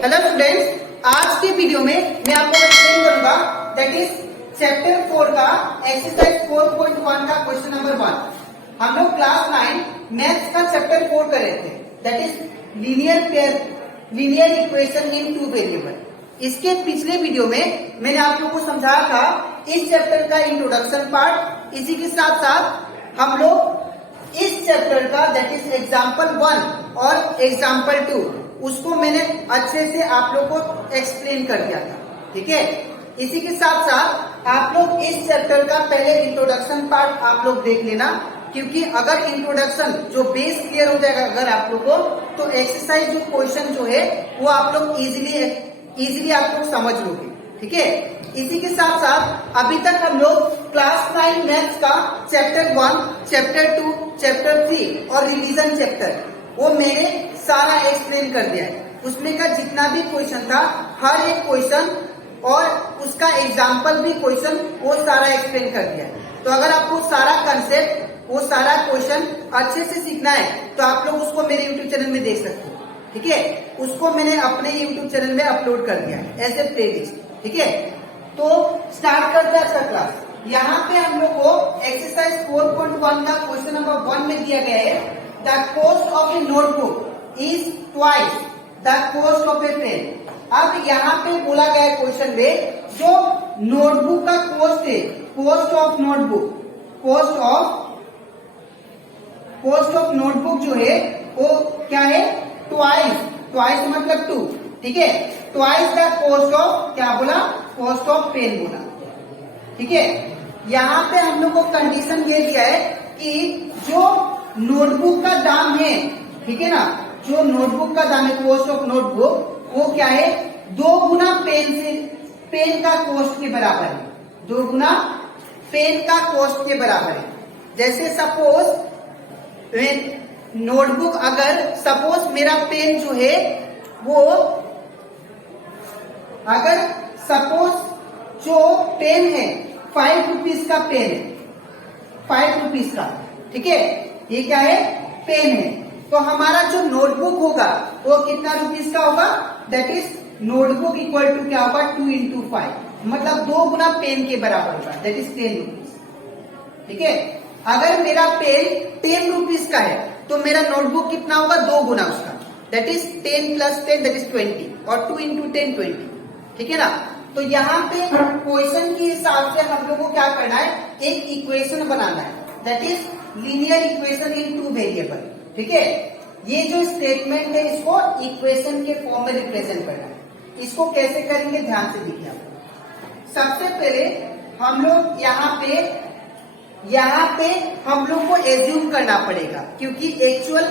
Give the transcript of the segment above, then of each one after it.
Hello students, आज के video में मैं आपको एक्सप्लेन करूंगा दैट इज चैप्टर 4 का एक्सरसाइज 4.1 का क्वेश्चन नंबर 1। हम लोग क्लास 9 मैथ्स का चैप्टर 4 कर रहे थे that is linear equation in two variable. इसके पिछले वीडियो में मैंने आप लोगों को समझाया था इस चैप्टर का इंट्रोडक्शन पार्ट। इसी के साथ साथ हम लोग इस चैप्टर का दैट इज एग्जाम्पल 1 और एग्जाम्पल 2 उसको मैंने अच्छे से आप लोग को एक्सप्लेन कर दिया था। ठीक है, इसी के साथ साथ आप लोग इस चैप्टर का पहले इंट्रोडक्शन पार्ट आप लोग देख लेना, क्योंकि अगर इंट्रोडक्शन जो बेस क्लियर हो जाएगा अगर आप लोग को, तो एक्सरसाइज जो क्वेश्चन जो है वो आप लोग इजीली आप लोग समझ लोगे। ठीक है, इसी के साथ साथ अभी तक हम लोग क्लास 9 मैथ्स का चैप्टर 1, चैप्टर 2, चैप्टर 3 और रिवीजन चैप्टर वो मैंने सारा एक्सप्लेन कर दिया है। उसमें का जितना भी क्वेश्चन था हर एक क्वेश्चन और उसका एग्जाम्पल भी क्वेश्चन वो सारा एक्सप्लेन कर दिया है। तो अगर आपको सारा कंसेप्ट वो सारा क्वेश्चन अच्छे से सीखना है तो आप लोग उसको मेरे यूट्यूब चैनल में देख सकते हो। ठीक है, उसको मैंने अपने यूट्यूब चैनल में अपलोड कर दिया है एज ए प्लेलिस्ट। ठीक है, तो स्टार्ट करते हैं अच्छा क्लास। यहाँ पे हम लोग को एक्सरसाइज 4.1 का क्वेश्चन नंबर 1 में दिया गया है the cost of a notebook is twice the cost of a pen. अब यहाँ पे बोला गया है क्वेश्चन में जो नोटबुक का कॉस्ट है, cost of notebook, cost of notebook जो है वो क्या है, ट्वाइस मतलब 2। ठीक है, ट्वाइस द कॉस्ट ऑफ क्या बोला, कॉस्ट ऑफ पेन बोला। ठीक है, यहाँ पे हम लोग को कंडीशन ये दिया है कि जो नोटबुक का दाम है, ठीक है ना, जो नोटबुक का दाम है कॉस्ट ऑफ नोटबुक वो क्या है, 2 गुना पेन का कॉस्ट के बराबर है, 2 गुना पेन का कॉस्ट के बराबर है। जैसे सपोज नोटबुक अगर सपोज मेरा पेन जो है वो अगर सपोज जो पेन है 5 रुपीज का पेन है, 5 रुपीज का। ठीक है, ये क्या है, पेन है। तो हमारा जो नोटबुक होगा वो कितना रुपीज का होगा, that is notebook equal to क्या होगा, 2 into 5 मतलब 2 गुना पेन के बराबर होगा, दैट इज 10 रुपीज। ठीक है, अगर मेरा पेन 10 रुपीज का है तो मेरा नोटबुक कितना होगा, 2 गुना उसका, दैट इज 10 + 10 दैट इज 20 और 2 into 10 20। ठीक है ना, तो यहाँ पे क्वेश्चन के हिसाब से हम लोग को क्या करना है, एक इक्वेशन बनाना है that is linear equation in two variable. ठीक है, ये जो स्टेटमेंट है इसको इक्वेशन के फॉर्म में रिप्रेजेंट करना है। इसको कैसे करेंगे ध्यान से देखिए आप। सबसे पहले हम लोग यहाँ पे हम लोग को एज्यूम करना पड़ेगा, क्योंकि एक्चुअल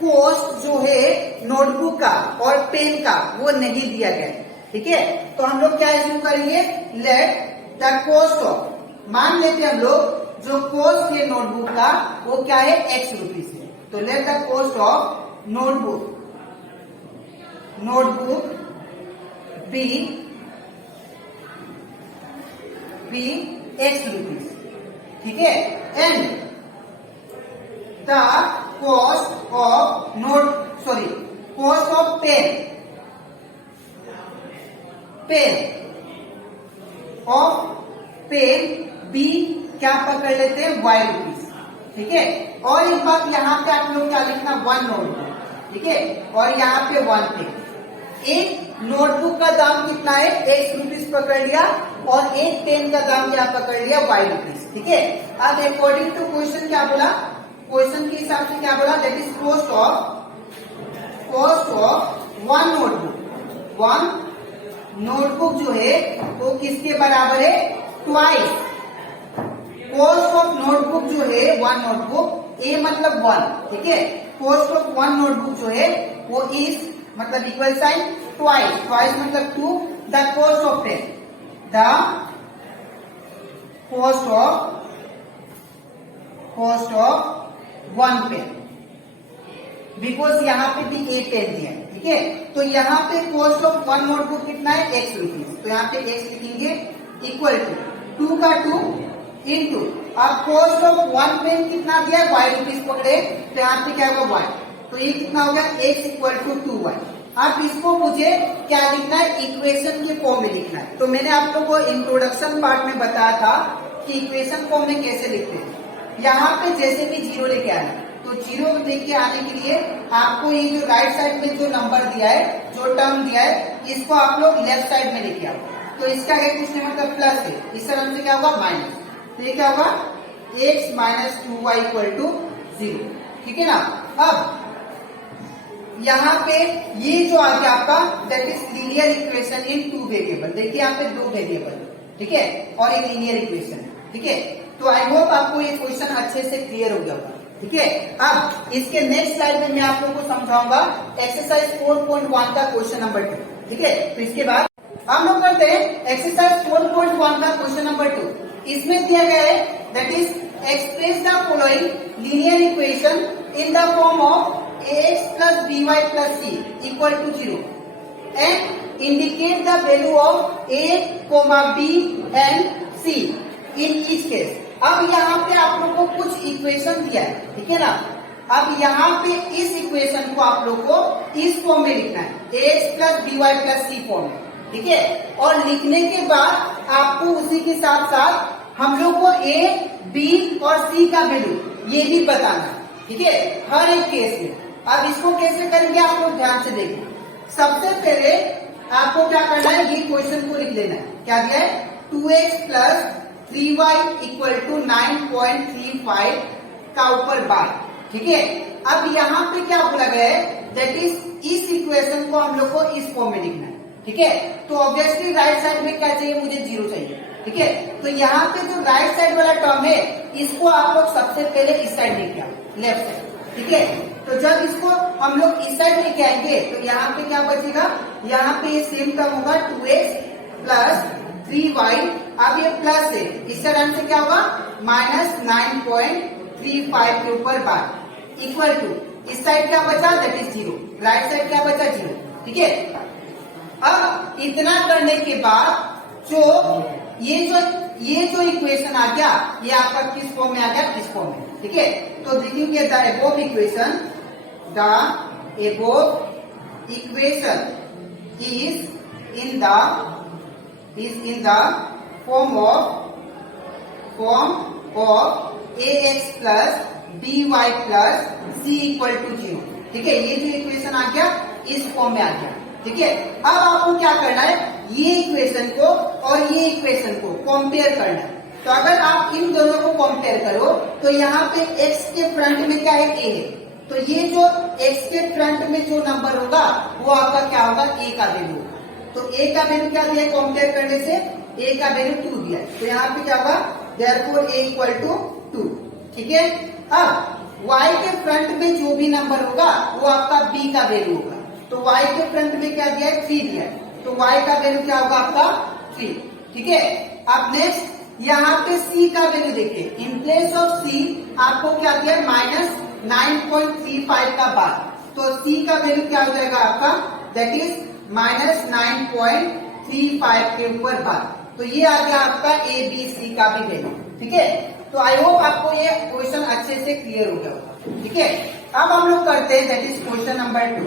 कॉस्ट जो है नोटबुक का और पेन का वो नहीं दिया गया है। ठीक है, तो हम लोग क्या एज्यूम करेंगे, लेट द कॉस्ट ऑफ, मान लेते हैं हम लोग जो कॉस्ट है नोटबुक का वो क्या है, x रुपीज है। तो let the cost of notebook be x rupees. ठीक है, and the cost of pen be क्या पकड़ लेते हैं, y रुपीज। ठीक है, और एक बात यहाँ पे आप लोग क्या लिखना, 1 नोटबुक। ठीक है, और यहाँ पे 1 पेन। एक नोटबुक का दाम कितना है, x रुपीज पकड़ लिया, और एक पेन का दाम क्या पकड़ लिया, y रुपीज। ठीक है, अब अकॉर्डिंग टू क्वेश्चन क्या बोला, क्वेश्चन के हिसाब से क्या बोला, that is cost of 1 notebook. 1 notebook जो है वो किसके बराबर है, ट्वाइस कॉस्ट ऑफ नोटबुक जो है 1 नोटबुक, ए मतलब 1। ठीक है, कॉस्ट ऑफ 1 नोटबुक जो है वो इज मतलब इक्वल साइन ट्वाइस मतलब 2 the cost of pen, the cost of 1 pen, because यहाँ पे भी ए पेन दिया है। ठीक है, तो यहाँ पे कॉस्ट ऑफ 1 नोटबुक कितना है, x रुपीज। तो यहाँ पे x लिखेंगे इक्वल टू 2 का 2 इंटू, अब कॉस्ट ऑफ 1 पेन कितना दिया, y रुपीज पकड़े, तो यहाँ पे क्या होगा y, तो ये कितना हो गया, x इक्वल टू 2y। आप इसको मुझे क्या लिखना है, इक्वेशन के फॉर्म में लिखना है। तो मैंने आप लोगों को इंट्रोडक्शन पार्ट में बताया था कि इक्वेशन फॉर्म में कैसे लिखते हैं। यहाँ पे जैसे भी जीरो लेके आना, तो जीरो लेके आने के लिए आपको ये जो राइट साइड में जो नंबर दिया है, जो टर्म दिया है, इसको आप लोग लेफ्ट साइड में लेके आओ। तो इसका कुछ नहीं मतलब प्लस है, इस तरह से क्या होगा माइनस, तो ये क्या होगा x minus 2y equal to 0, ठीक है ना। अब यहाँ पे ये जो आ गया आपका that is linear equation in 2 variable. देखिए यहाँ पे 2 वेरिएबल, ठीक है, और एक लीनियर इक्वेशन, ठीक है। तो आई होप आपको ये क्वेश्चन अच्छे से क्लियर हो गया होगा, ठीक है। अब इसके नेक्स्ट स्लाइड में मैं आप लोगों को समझाऊंगा एक्सरसाइज 4.1 का क्वेश्चन नंबर 2, ठीक है। तो इसके बाद हम लोग करते हैं एक्सरसाइज 4.1 का क्वेश्चन नंबर 2। इसमें दिया गया है that is express the following linear equation in the form of ax plus by plus c equal to 0 and indicate the value of a, b and c in each case। अब यहाँ पे आप लोगों को कुछ इक्वेशन दिया है, ठीक है ना। अब यहाँ पे इस इक्वेशन को आप लोग को इस फॉर्म में लिखना है, ax plus by plus c form में, ठीक है। और लिखने के बाद आपको उसी के साथ साथ हम लोग को a, b और c का वैल्यू ये भी बताना, ठीक है, हर एक केस में। अब इसको कैसे करेंगे आप लोग ध्यान से देखिए। सबसे पहले आपको क्या करना है, ये क्वेश्चन को लिख लेना है। क्या दिया है, 2x plus 3y equal to 9.35 का ऊपर बार, ठीक है। अब यहाँ पे क्या बोला गया है, दैट इज इस इक्वेशन को हम लोग को इस फॉर्म में लिखना है, ठीक है। तो ऑब्वियसली राइट साइड में क्या चाहिए, मुझे 0 चाहिए, ठीक है। तो यहाँ पे जो राइट साइड वाला टर्म है, इसको आप लोग सबसे पहले इस साइड लेके आओ, लेफ्ट साइड, ठीक है। तो जब इसको हम लोग इस साइड लेके आएंगे तो यहाँ पे क्या बचेगा, यहाँ पे सेम टर्म होगा 2x प्लस 3y। अब ये प्लस है, इस तरह से क्या होगा माइनस 9.35 के ऊपर बार इक्वल टू इस साइड क्या बचा, दैट इज 0, राइट साइड क्या बचा 0, ठीक है। अब इतना करने के बाद ये जो इक्वेशन आ गया, ये आपका किस फॉर्म में आ गया, इस फॉर्म में, ठीक है। तो देखिए the above equation is in the form of ax plus by plus c equal to 0, ठीक है। ये जो इक्वेशन आ गया इस फॉर्म में आ गया, ठीक है। अब आपको क्या करना है, ये इक्वेशन को और ये इक्वेशन को कंपेयर करना है। तो अगर आप इन दोनों को कंपेयर करो तो यहाँ पे x के फ्रंट में क्या है, a है। तो ये जो x के फ्रंट में जो नंबर होगा वो आपका क्या होगा, a का वैल्यू होगा। तो a का वैल्यू क्या दिया है, कंपेयर करने से a का वैल्यू 2 दिया है। तो यहाँ पे क्या होगा, देयरफॉर a इक्वल टू 2, ठीक है। अब y के फ्रंट में जो भी नंबर होगा वो आपका b का वैल्यू होगा। तो y के फ्रंट में क्या दिया है, 3 दिया है। तो y का वैल्यू क्या होगा आपका 3, ठीक है। अब नेक्स्ट यहाँ पे c का वैल्यू देखिए, इन प्लेस ऑफ c आपको क्या दिया है, माइनस 9.35 का बार। तो c का वैल्यू क्या हो जाएगा आपका, दैट इज माइनस 9.35 के ऊपर बार। तो ये आ गया आपका a b c का भी वैल्यू, ठीक है। तो आई होप आपको ये क्वेश्चन अच्छे से क्लियर हो गया होगा, ठीक है। अब हम लोग करते हैं दैट इज क्वेश्चन नंबर 2।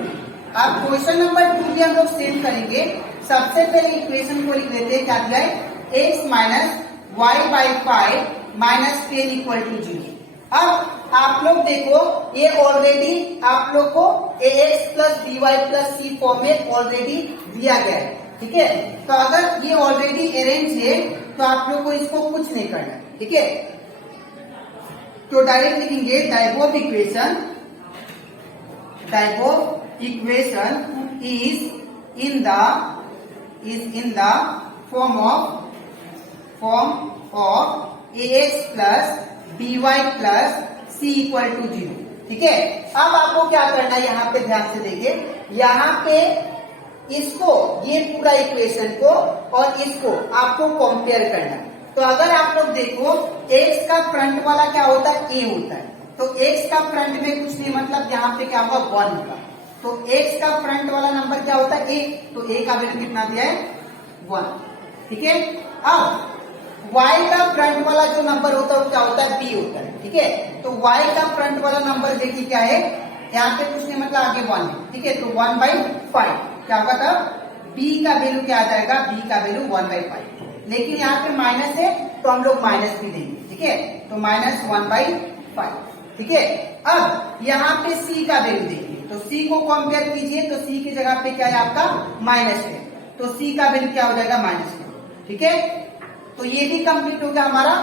अब क्वेश्चन नंबर 2 भी हम लोग सेम करेंगे। सबसे पहले इक्वेशन को लिख लेते हैं, क्या दिया है, x minus y by 5 minus 10 equal to 0। अब आप लोग देखो ये ऑलरेडी आप लोग को ax plus by plus c form में ऑलरेडी दिया गया है, ठीक है। तो अगर ये ऑलरेडी अरेंज है तो आप लोग को इसको कुछ नहीं करना, ठीक है। तो डायरेक्ट लिखेंगे diagonal equation is in the form of ax plus by plus c equal to 0, ठीक है। अब आपको क्या करना है, यहाँ पे ध्यान से देखिए, यहाँ पे इसको ये पूरा इक्वेशन को और इसको आपको कंपेयर करना है। तो अगर आप लोग देखो x का फ्रंट वाला क्या होता है, a होता है। तो x का फ्रंट में कुछ नहीं, मतलब यहाँ पे क्या होगा 1 होगा। तो x का फ्रंट वाला नंबर क्या होता है, a। तो a का वैल्यू कितना दिया है, 1, ठीक है। अब y का फ्रंट वाला जो नंबर होता है वो क्या होता है, b होता है, ठीक है। तो y का फ्रंट वाला नंबर देखिए क्या है, यहाँ पे कुछ नहीं मतलब आगे 1 है, ठीक है। तो 1/5 क्या होगा तब b का वैल्यू क्या आ जाएगा, b का वैल्यू 1/5। लेकिन यहाँ पे माइनस है तो हम लोग माइनस भी देंगे, ठीक है। तो -1/5, ठीक है। अब यहाँ पे c का वैल्यू देखिए, तो c को कंपेयर कीजिए, तो c की जगह पे क्या है आपका -10, तो c का वैल्यू क्या हो जाएगा -10, ठीक है। तो ये भी कंप्लीट हो गया हमारा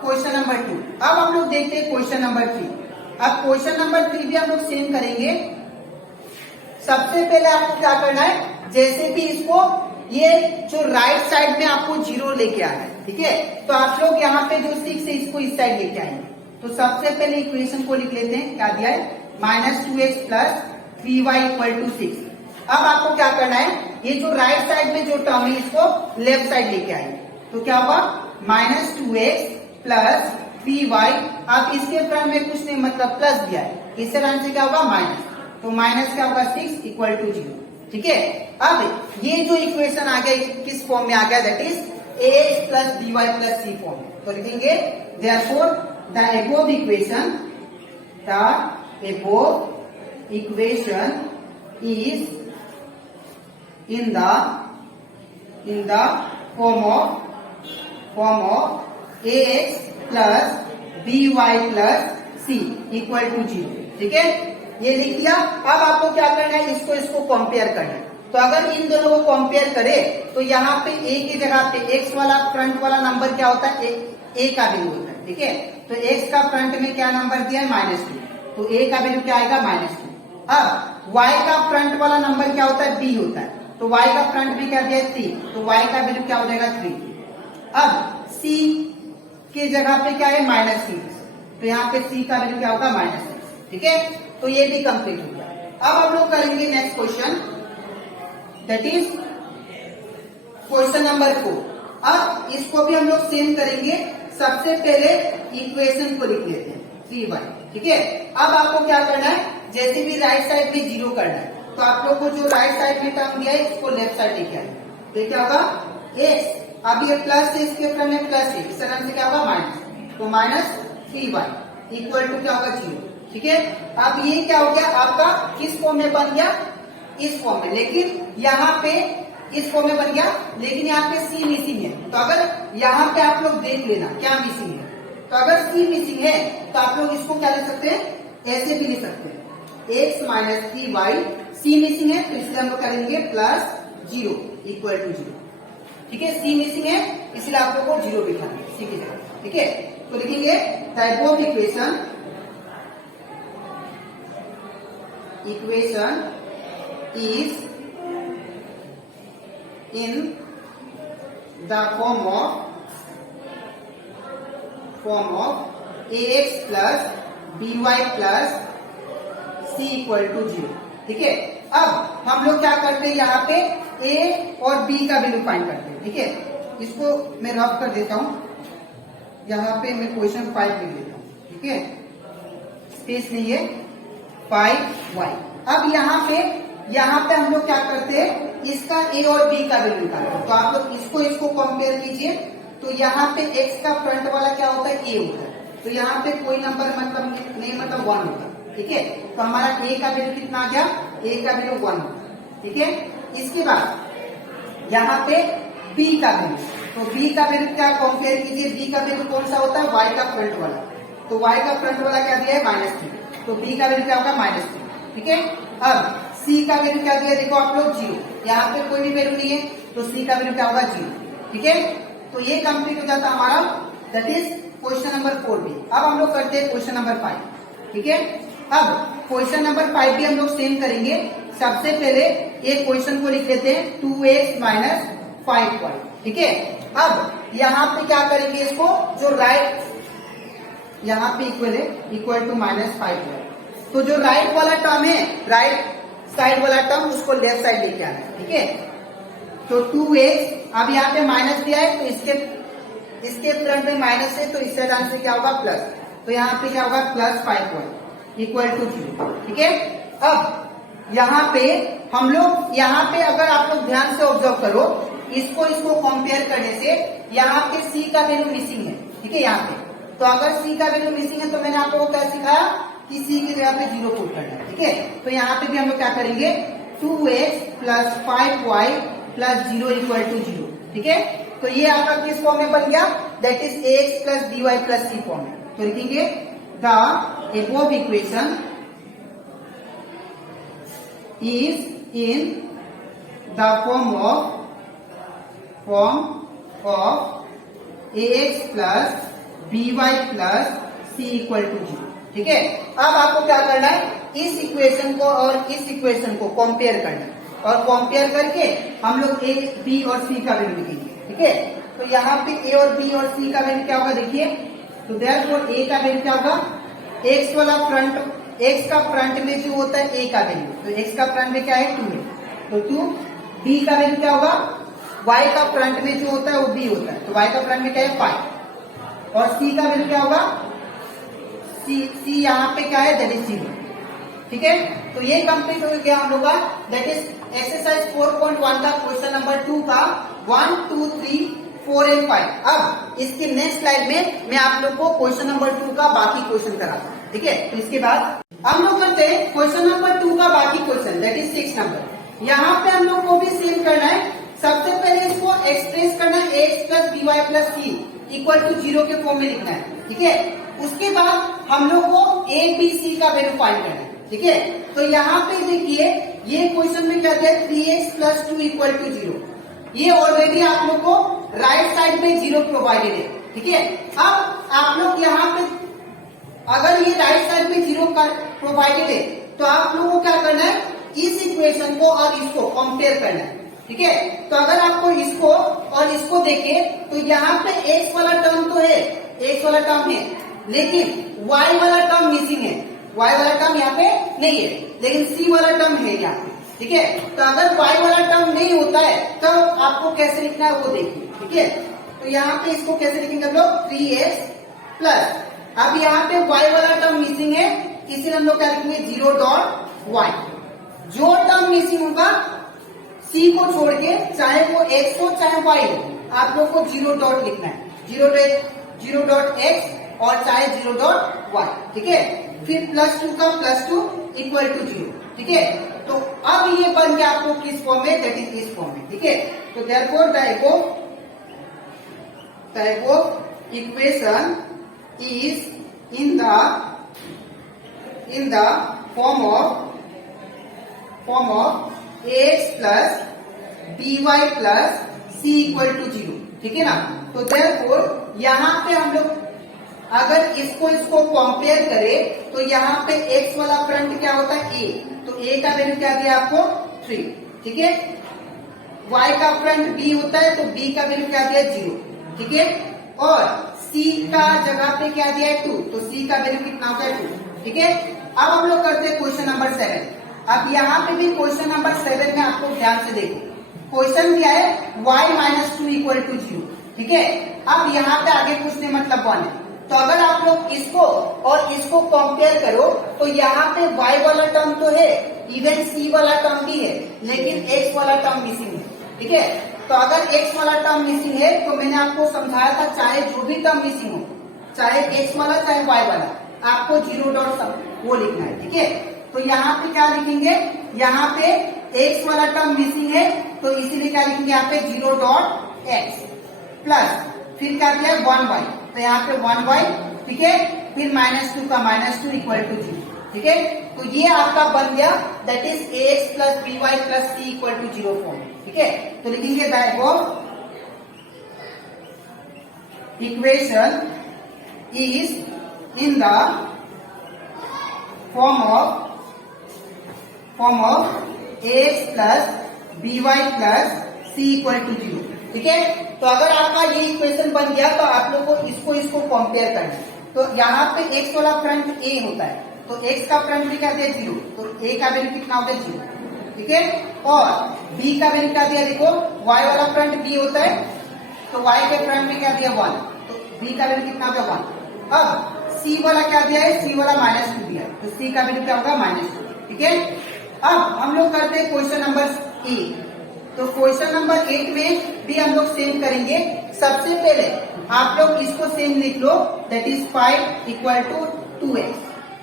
क्वेश्चन नंबर 2। अब हम लोग देखते हैं क्वेश्चन नंबर 3। अब क्वेश्चन नंबर 3 भी हम लोग सेम करेंगे। सबसे पहले आपको क्या करना है, जैसे भी इसको ये जो राइट साइड में आपको 0 लेके आना है, ठीक है। तो आप लोग यहाँ पे जो 6 है इसको इस साइड लेके आएंगे। तो सबसे पहले इक्वेशन को लिख लेते हैं, क्या दिया है -2x + 3y = 6। अब आपको क्या करना है, ये जो राइट साइड में जो टर्म है इसको लेफ्ट साइड लेके आएंगे। तो क्या होगा -2x + 3y। आप इसके फ्रंट में कुछ नहीं मतलब प्लस दिया है, इससे लाइन से क्या होगा माइनस, तो माइनस क्या होगा 6 = 0, ठीक है। अब ये जो इक्वेशन आ गया किस फॉर्म में आ गया, that is ax + by + c form. तो लिखेंगे therefore the above equation is in the form of ax + by + c = 0, ठीक है। ये लिख दिया। अब आपको क्या करना है, इसको कंपेयर करना है। तो अगर इन दोनों को कंपेयर करें तो यहाँ पे a की जगह पे x वाला फ्रंट वाला नंबर क्या होता है, a का वैल्यू होता है, ठीक है। तो x का फ्रंट में क्या नंबर दिया है -2, तो a का वैल्यू क्या आएगा -2। अब y का फ्रंट वाला नंबर क्या होता है, b होता है, तो y का फ्रंट में क्या दिया है 3, तो y का वैल्यू क्या हो जाएगा 3। अब c के जगह पे क्या है -6, तो यहाँ पे c का वैल्यू क्या होगा -6, ठीक है। तो ये भी कंप्लीट हो गया। अब हम लोग करेंगे next question, that is question number 4। अब इसको भी हम लोग सेम करेंगे। सबसे पहले इक्वेशन को लिख लेते हैं 3y, ठीक है। अब आपको क्या करना है, जैसे भी राइट साइड में 0 करना है, तो आप लोग को जो राइट साइड में टर्म दिया है इसको लेफ्ट साइड लेके आए, तो क्या होगा x, अब ये प्लस है इसके फ्रंट में प्लस है, इस तरह से क्या होगा माइनस, तो -3y = क्या होगा 0, ठीक है। अब ये क्या हो गया आपका किस फॉर्म में बन गया, इस फॉर्म में, लेकिन यहाँ पे इस फॉर्म में बन गया, लेकिन यहाँ पे c मिसिंग है। तो अगर यहाँ पे आप लोग देख लेना क्या मिसिंग है, तो अगर c मिसिंग है तो आप लोग इसको क्या लिख सकते हैं, ऐसे भी लिख सकते हैं x - 3y, c मिसिंग है तो इसलिए हम लोग करेंगे +0 = 0, ठीक है। c मिसिंग है इसलिए आप लोग को 0 लिखना है c की जगह, ठीक है। तो लिखेंगे type of equation is in the form of ax + by + c = 0, ठीक है। अब हम लोग क्या करते हैं, यहाँ पे a और b का वैल्यू फाइंड करते हैं, ठीक है। इसको मैं रफ कर देता हूँ, यहाँ पे मैं क्वेश्चन 5 लिख देता हूँ, ठीक है, स्पेस नहीं है 5y। अब यहाँ पे हम लोग क्या करते हैं, इसका a और b का वैल्यू निकालते हैं। तो आप लोग इसको कंपेयर कीजिए, तो यहाँ पे x का फ्रंट वाला क्या होता है, a होता है, तो यहाँ पे कोई नंबर मतलब नहीं मतलब 1 होगा, ठीक है। तो हमारा a का वैल्यू कितना आ गया, a का वैल्यू 1 होगा, ठीक है। इसके बाद यहाँ पे b का वैल्यू, तो b का वैल्यू क्या कंपेयर कीजिए, b का वैल्यू कौन सा होता है, y का फ्रंट वाला, तो y का फ्रंट वाला क्या दिया है -3, तो b का वैल्यू क्या होगा -3, ठीक है। अब c का वैल्यू क्या दिया, देखो आप लोग 0, यहाँ पे कोई भी वैल्यू नहीं है, तो c का वैल्यू क्या होगा 0, ठीक है। तो ये कंप्लीट हो जाता हमारा, दैट इज क्वेश्चन नंबर 4 भी। अब हम लोग करते हैं क्वेश्चन नंबर 5, ठीक है। अब क्वेश्चन नंबर 5 भी हम लोग सेम करेंगे। सबसे पहले एक क्वेश्चन को लिख लेते हैं 2x - 5y, ठीक है। अब यहाँ पे क्या करेंगे, इसको जो राइट यहाँ पे इक्वल है = -5y, तो जो राइट वाला टर्म है, राइट साइड वाला टर्म, उसको लेफ्ट साइड लेके आना है, ठीक है। तो 2x, अब यहाँ पे माइनस दिया है तो इसके फ्रंट में माइनस है, तो इस साइड आंसर क्या होगा प्लस, तो यहाँ पे क्या होगा +5y = 0, ठीक है। अब यहाँ पे हम लोग, यहाँ पे अगर आप लोग ध्यान से ऑब्जर्व करो, इसको कंपेयर करने से यहाँ पे c का वैल्यू मिसिंग है, ठीक है। यहाँ पे तो अगर c का वैल्यू मिसिंग है तो मैंने आप लोगों को क्या सिखाया, कि सी की जगह पे 0 पुट करना है, ठीक है। तो यहाँ पे भी हम लोग क्या करेंगे 2x plus 5y plus 0 equal to 0, ठीक है। तो ये आपका किस फॉर्म में बन गया, that is ax plus by plus c form में। तो लिखेंगे the above equation is in the form of ax plus by plus c equal to 0, ठीक है। अब आपको क्या करना है, इस इक्वेशन को और इस इक्वेशन को कंपेयर करना है, और कंपेयर करके हम लोग a, b और c का वैल्यू लिखेंगे, ठीक है। तो यहाँ पे a और b और c का वैल्यू क्या होगा देखिए, तो देयरफॉर a का वैल्यू क्या होगा, x वाला फ्रंट, x का फ्रंट में जो होता है a का वैल्यू, तो x का फ्रंट में क्या है 2 है, तो 2। b का वैल्यू क्या होगा, y का फ्रंट में जो होता है वो b होता है, तो y का फ्रंट में क्या है 5, और c का वैल्यू क्या होगा, c यहाँ पे क्या है, दैट इज 0, ठीक है। तो ये कंप्लीट हो गया हम लोग का, दैट इज एक्सरसाइज 4.1 का क्वेश्चन नंबर 2 का 1, 2, 3, 4 एंड 5। अब इसके नेक्स्ट स्लाइड में मैं आप लोग को क्वेश्चन नंबर 2 का बाकी क्वेश्चन कराता हूँ, ठीक है। तो इसके बाद हम लोग करते हैं क्वेश्चन नंबर 2 का बाकी क्वेश्चन, दैट इज 6 नंबर। यहाँ पे हम लोग को भी सेम करना है। सबसे पहले इसको एक्सप्रेस करना है x plus b y plus c equal to 0 के फॉर्म में लिखना है, ठीक है। उसके बाद हम लोग को ए बी सी का वैल्यू फाइंड करना है, ठीक है। तो यहाँ पे देखिए ये क्वेश्चन में क्या दिया, 3x प्लस 2 इक्वल टू 0। ये ऑलरेडी आप लोग को राइट साइड में 0 प्रोवाइडेड है, ठीक है। अब आप लोग यहाँ पे अगर ये राइट साइड में 0 प्रोवाइडेड है तो आप लोगों को क्या करना है, इस इक्वेशन को और इसको कंपेयर करना है, ठीक है। तो अगर आपको इसको और इसको देखें तो यहाँ पे x वाला टर्म तो है, x वाला टर्म है, लेकिन y वाला टर्म मिसिंग है, y वाला टर्म यहाँ पे नहीं है, लेकिन c वाला टर्म है यहाँ पे, ठीक है। तो अगर y वाला टर्म नहीं होता है तो आपको कैसे लिखना है वो देखिए, ठीक है। तो यहाँ पे इसको कैसे लिखेंगे हम लोग, 3x प्लस, अब यहाँ पे y वाला टर्म मिसिंग है, इसलिए हम लोग क्या लिखेंगे 0.y। जो टर्म मिसिंग होगा c को छोड़ के, चाहे वो x हो चाहे y हो, आप लोग को 0 डॉट लिखना है, 0.x और चाहे 0.y, ठीक है। फिर +2 का +2 इक्वल टू 0, ठीक है। तो अब ये बन गया आपको किस फॉर्म में, दैट इज इस फॉर्म में, ठीक है। तो therefore the above equation is in the form of ax plus by plus c equal to 0, ठीक है ना। तो देयरफॉर यहाँ पे हम लोग अगर इसको कंपेयर करें तो यहाँ पे x वाला फ्रंट क्या होता है a, तो a का वैल्यू क्या दिया आपको 3, ठीक है। y का फ्रंट b होता है तो b का वैल्यू क्या दिया 0, ठीक है। और c का जगह पे क्या दिया है 2, तो c का वैल्यू कितना होता है 2, ठीक है। अब हम लोग करते हैं क्वेश्चन नंबर 7। अब यहाँ पे भी क्वेश्चन नंबर 7 में आपको ध्यान से देखो, क्वेश्चन क्या है y माइनस 2 इक्वल टू 0, ठीक है। अब यहाँ पे आगे कुछ नहीं मतलब 1 है, तो अगर आप लोग इसको और इसको कंपेयर करो तो यहाँ पे y वाला टर्म तो है, इवन c वाला टर्म भी है, लेकिन x वाला टर्म मिसिंग है, ठीक है। तो अगर x वाला टर्म मिसिंग है तो मैंने आपको समझाया था चाहे जो भी टर्म मिसिंग हो, चाहे x वाला चाहे y वाला, आपको 0 डॉट वो लिखना है, ठीक है। तो यहाँ पे क्या लिखेंगे, यहाँ पे x वाला टर्म मिसिंग है तो इसीलिए क्या लिखेंगे यहाँ पे 0.x प्लस फिर क्या दिया 1y, तो यहाँ पे 1y, ठीक है। फिर -2 का -2 इक्वल टू 0, ठीक है। तो ये आपका बन गया that is ax plus by plus c equal to 0 form, ठीक है। तो लिखेंगे that equation is in the form of ax plus by plus c equal to 0, ठीक है। तो अगर आपका ये इक्वेशन बन गया तो आप लोग को इसको कंपेयर करना है। तो यहाँ पे x वाला फ्रंट a होता है, तो x का फ्रंट भी क्या दिया 0, तो a का वैल्यू कितना होता है 0, ठीक है। और b का वैल्यू क्या दिया देखो, y वाला फ्रंट b होता है तो y के फ्रंट में क्या दिया 1, तो b का वैल्यू कितना होगा 1। अब c वाला क्या दिया है, c वाला -2 दिया है, तो c का वैल्यू क्या होगा -2, ठीक है। अब हम लोग करते हैं क्वेश्चन नंबर 8। तो क्वेश्चन नंबर 8 में भी हम लोग सेम करेंगे। सबसे पहले आप लोग इसको सेम लिख लो, that is 5 equal to 2x,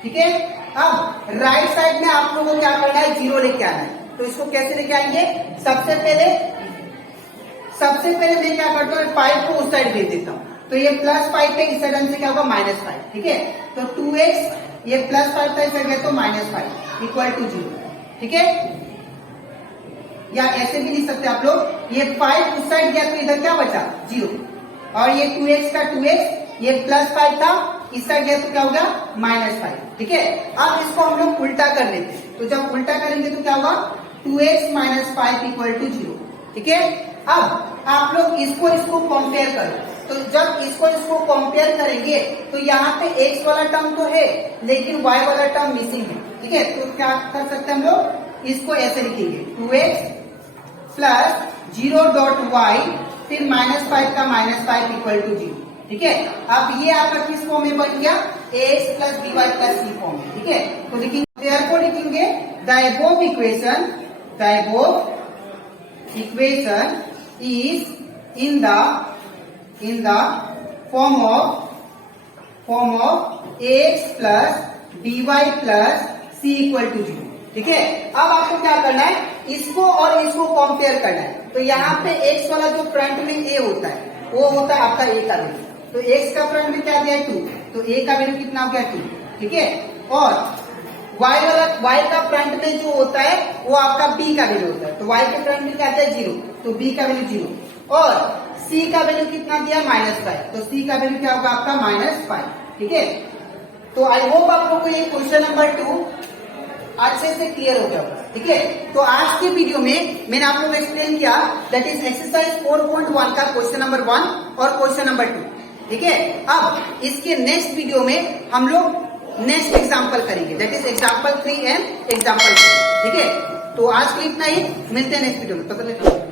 ठीक है। अब राइट साइड में आप लोगों को क्या करना है, 0 लेके आना है। तो इसको कैसे लेके आएंगे, सबसे पहले मैं क्या करता हूँ, 5 को उस साइड भेज देता हूँ। तो ये +5 पे इस साइड से क्या होगा, -5, ठीक है। तो 2x, ये +5 था इस साइड गया तो -5 इक्वल टू 0, ठीक है। या ऐसे भी लिख सकते हैं आप लोग, ये 5 उस साइड गया तो इधर क्या बचा, 0, और ये 2x का 2x, ये +5 था इस साइड गया तो क्या होगा, -5, ठीक है। अब इसको हम लोग उल्टा कर लेते हैं। तो जब उल्टा करेंगे तो क्या होगा, 2x - 5 इक्वल टू 0, ठीक है। अब आप लोग इसको कंपेयर करो। तो जब इसको कंपेयर करेंगे तो यहाँ पे x वाला टर्म तो है लेकिन y वाला टर्म मिसिंग है, ठीक है। तो क्या कर सकते हैं हम लोग, इसको ऐसे लिखेंगे, 2x + 0.y फिर -5 का -5 इक्वल टू 0, ठीक है। अब ये आपका किस फॉर्म में बन गया, ax + by + c फॉर्म में, ठीक है। तो लिखेंगे the above equation is in the form of ax + by + c equal to 0, ठीक है। अब आपको क्या करना है, इसको और इसको कंपेयर करना है। तो यहाँ पे x वाला जो फ्रंट में a होता है वो होता है आपका a का वैल्यू। तो x का फ्रंट में क्या दिया है, 2, तो a का वैल्यू कितना हो गया, 2, ठीक है। और y का फ्रंट में जो होता है वो आपका b का वैल्यू होता है। तो y के फ्रंट में क्या आता है, 0, तो b का वैल्यू 0, और c का वैल्यू कितना दिया, -5, तो c का वैल्यू क्या होगा आपका, -5, ठीक है। तो आई होप आप लोगों को ये क्वेश्चन नंबर 2 अच्छे से क्लियर हो गया होगा, ठीक है। तो आज के वीडियो में मैंने आप लोगों को एक्सप्लेन किया, दैट इज एक्सरसाइज 4.1 का क्वेश्चन नंबर 1 और क्वेश्चन नंबर 2, ठीक है। अब इसके नेक्स्ट वीडियो में हम लोग नेक्स्ट एग्जाम्पल करेंगे, that is example 3 and example 4, ठीक है। तो आज के लिए इतना ही, मिलते हैं नेक्स्ट वीडियो में, तब तक